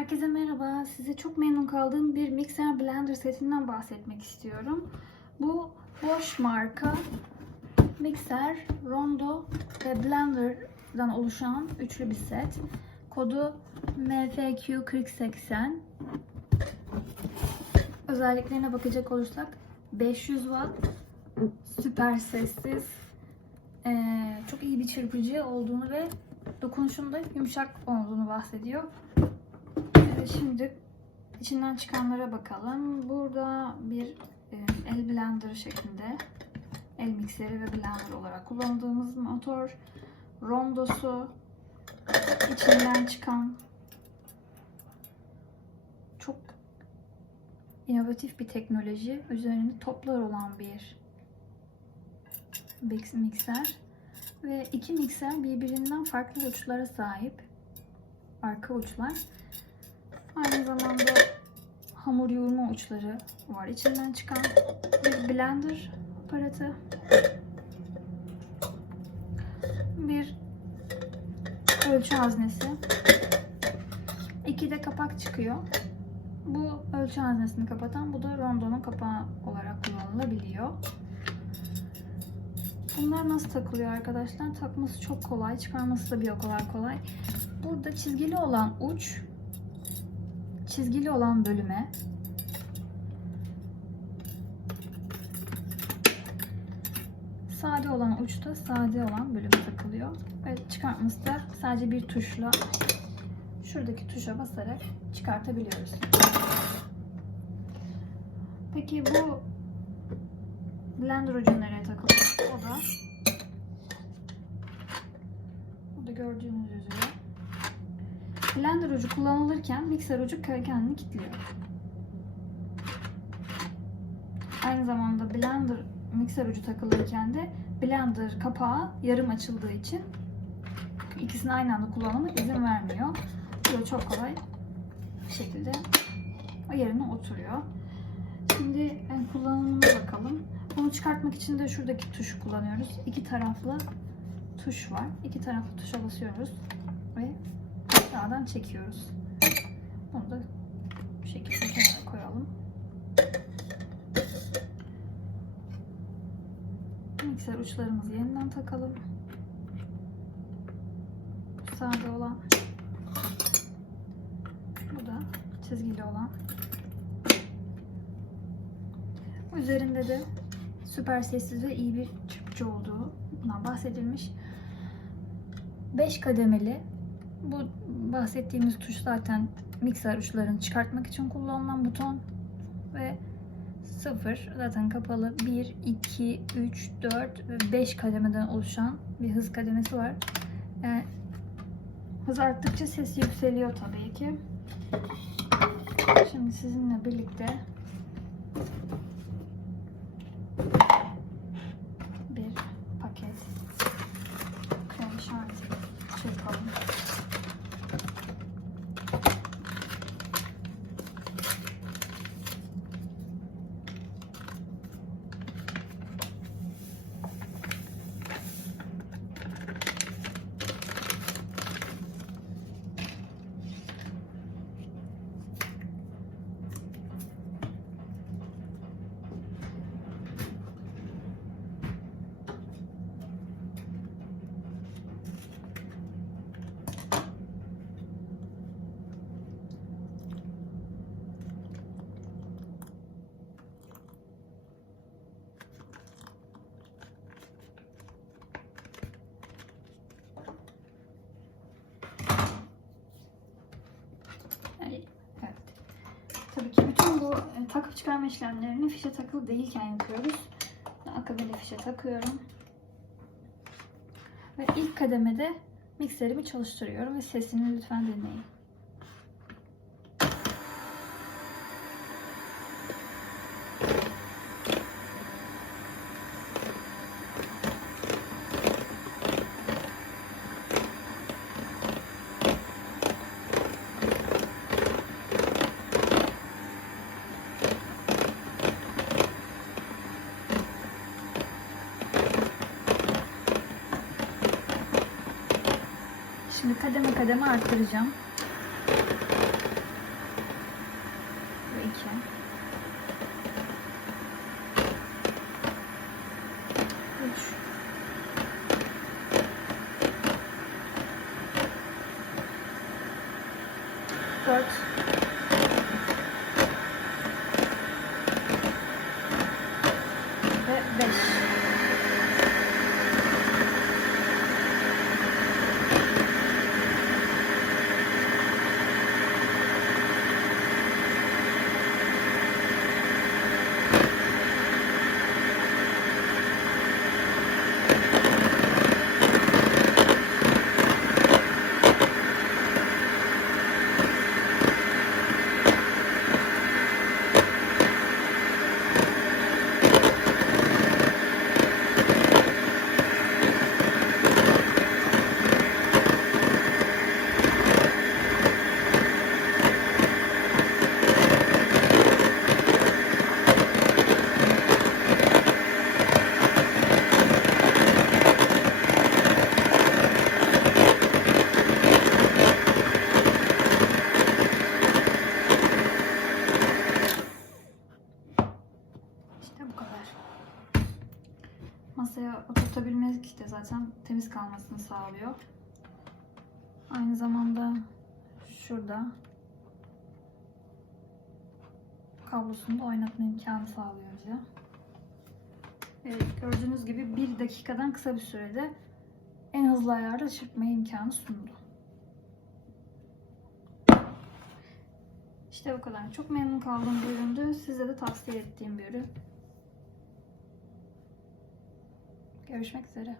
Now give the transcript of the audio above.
Herkese merhaba. Size çok memnun kaldığım bir mixer blender setinden bahsetmek istiyorum. Bu Bosch marka mixer, rondo ve blenderdan oluşan üçlü bir set. Kodu MFQ4080. Özelliklerine bakacak olursak 500 watt, süper sessiz, çok iyi bir çırpıcı olduğunu ve dokunuşunda yumuşak olduğunu bahsediyor. Şimdi içinden çıkanlara bakalım. Burada bir e, el blender şeklinde el mikseri ve blender olarak kullandığımız motor, rondosu, içinden çıkan çok inovatif bir teknoloji, üzerinde toplar olan bir mikser ve iki mikser birbirinden farklı uçlara sahip. Arka uçlar. Aynı zamanda hamur yoğurma uçları var içinden çıkan bir blender aparatı. Bir ölçü haznesi. İki de kapak çıkıyor. Bu ölçü haznesini kapatan, bu da rondonun kapağı olarak kullanılabiliyor. Bunlar nasıl takılıyor arkadaşlar? Takması çok kolay, çıkarması da bir o kadar kolay. Burada çizgili olan uç, çizgili olan bölüme sade olan uçta sade olan bölüme takılıyor. Ve çıkartması da sadece bir tuşla şuradaki tuşa basarak çıkartabiliyoruz. Peki bu blender ucu nereye takılıyor? O da burada gördüğünüz üzere blender ucu kullanılırken mikser ucu kendini kilitliyor. Aynı zamanda blender mikser ucu takılırken de blender kapağı yarım açıldığı için ikisini aynı anda kullanmama izin vermiyor. Böyle çok kolay bir şekilde o yerine oturuyor. Şimdi yani kullanımına bakalım. Bunu çıkartmak için de şuradaki tuşu kullanıyoruz. İki taraflı tuş var. İki taraflı tuşa basıyoruz ve sağdan çekiyoruz. Bunu da bu şekilde kenara koyalım. Mikser uçlarımızı yeniden takalım. Sade olan. Bu da çizgili olan. Üzerinde de süper sessiz ve iyi bir çırpıcı olduğundan bahsedilmiş. 5 kademeli. Bu bahsettiğimiz tuş zaten mikser uçlarını çıkartmak için kullanılan buton ve 0 zaten kapalı 1, 2, 3, 4 ve 5 kademeden oluşan bir hız kademesi var. Yani hız arttıkça ses yükseliyor tabii ki. Şimdi sizinle birlikte bir paket krem şanti çırpalım. Yani, evet. Tabii ki bütün bu e, takıp çıkarma işlemlerini fişe takılı değilken yapıyoruz. Akabinde fişe takıyorum. Ve ilk kademede mikserimi çalıştırıyorum ve sesini lütfen dinleyin. kademe kademe arttıracağım. Bu iki. Üç. Dört. Masaya oturtabilmek de zaten temiz kalmasını sağlıyor. Aynı zamanda şurada kablosunu da oynatma imkanı sağlıyor bize. Evet, gördüğünüz gibi bir dakikadan kısa bir sürede en hızlı ayarda çırpmaya imkanı sundu. İşte bu kadar. Çok memnun kaldığım bir üründü. Size de tavsiye ettiğim bir ürün. Görüşmek üzere.